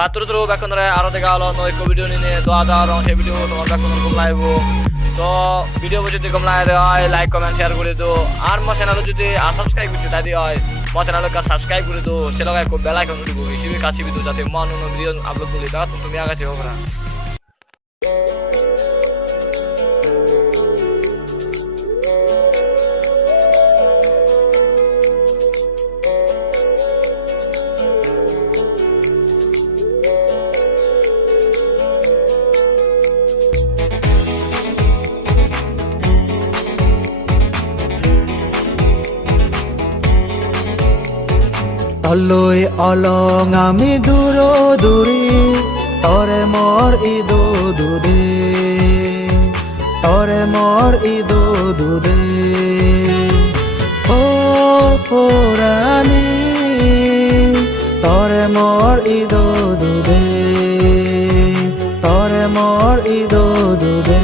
Patro bakonre aro de galo no eko video ni ne 2000 rong se video tomar bakon kom live তো video যদি কম লাগে হয় like comment share করে দিও আর মো চ্যানেল যদি সাবস্ক্রাইব করতে দাদি হয় মো চ্যানেলকে সাবস্ক্রাইব করে দিও সেটা লাইক বেল আইকন দিব বেশি কাছে ভিডিও যাতে মন অন্য ভিডিও আপলোড করি দাও তুমি আগাছে হবে না Aloi along ami duro duri tore mor ido dude tore mor ido dude o porani tore mor ido dude tore mor ido dude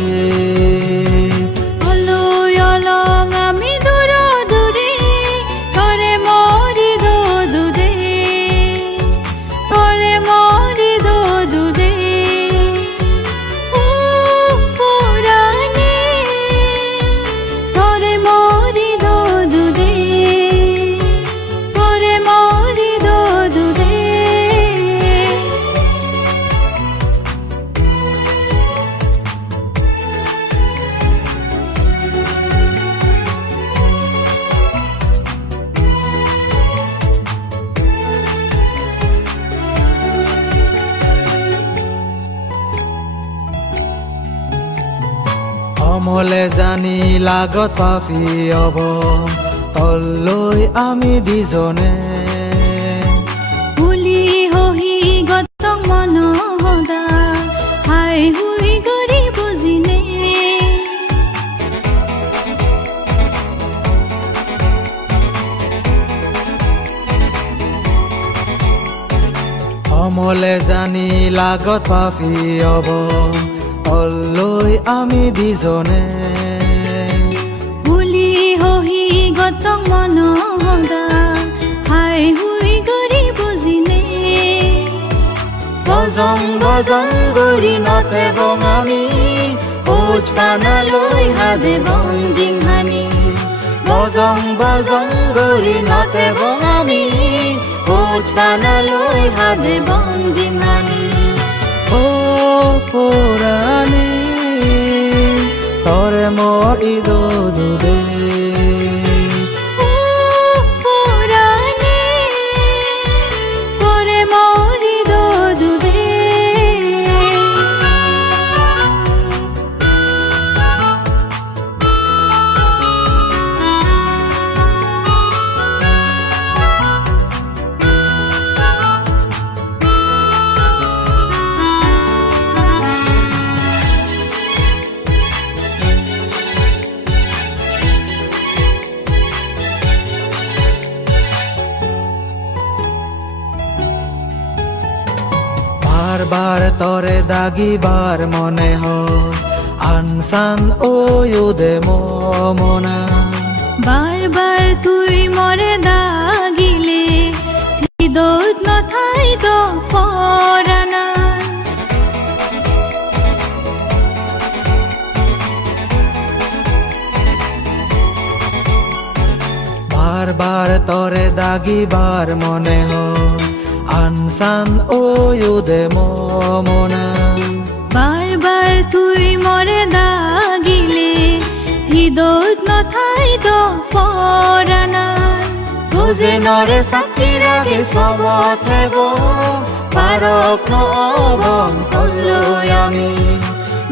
অমলে জানি লাগত পাপি হব তললৈ আমি দুজনে বুলি হহি গতং মন হদা হাই হুই গৰি বুজিনে অমলে জানি লাগত পাপি হব তললৈ আমি দুজনে বুলি হহি গতং মন হদা হাই হুই গৰি বুজিনে বজং বজং গৰি নতেবং আমি ওজ পানালৈ হাদে বঞ্জিং হানি বজং বজং গৰি নতেবং আমি ওজ পানালৈ হাদে বঞ্জিং হানি ও পুরানি তরে মর ইদো দুদে ও পুরানি তরে মর ইদো দুদে বারবার তরে দাগিবার মনে হয় আনসান ওয়ুদে মমনা বারবার তুই মরে দাগিলে হৃদয় নথাই তো ফরানা বারবার তরে দাগিবার মনে হয় আনসান ওয়ুদে মমনা বারবার তুই মরে দাগিলে হৃদয় নথাই তো ফরানা তুজে নরে সাকির আগে সবত হেব পারক নবং তললৈ আমি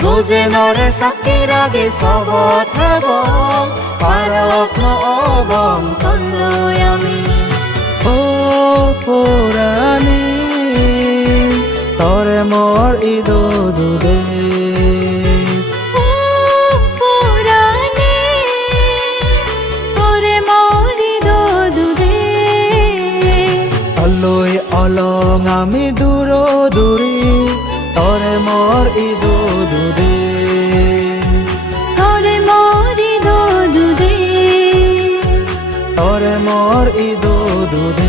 বুজে নরে সাকির আগে সবত হেব পারক নবং তললৈ আমি ও পুরানি তরে মর ইদো দুদে ও পুরানি তরে মর ইদো দুদে অলৈ অলং আমি দূর দূরি তরে মর ইদো দুদে তরে মর ইদো দুদে তরে মর ইদো দুদে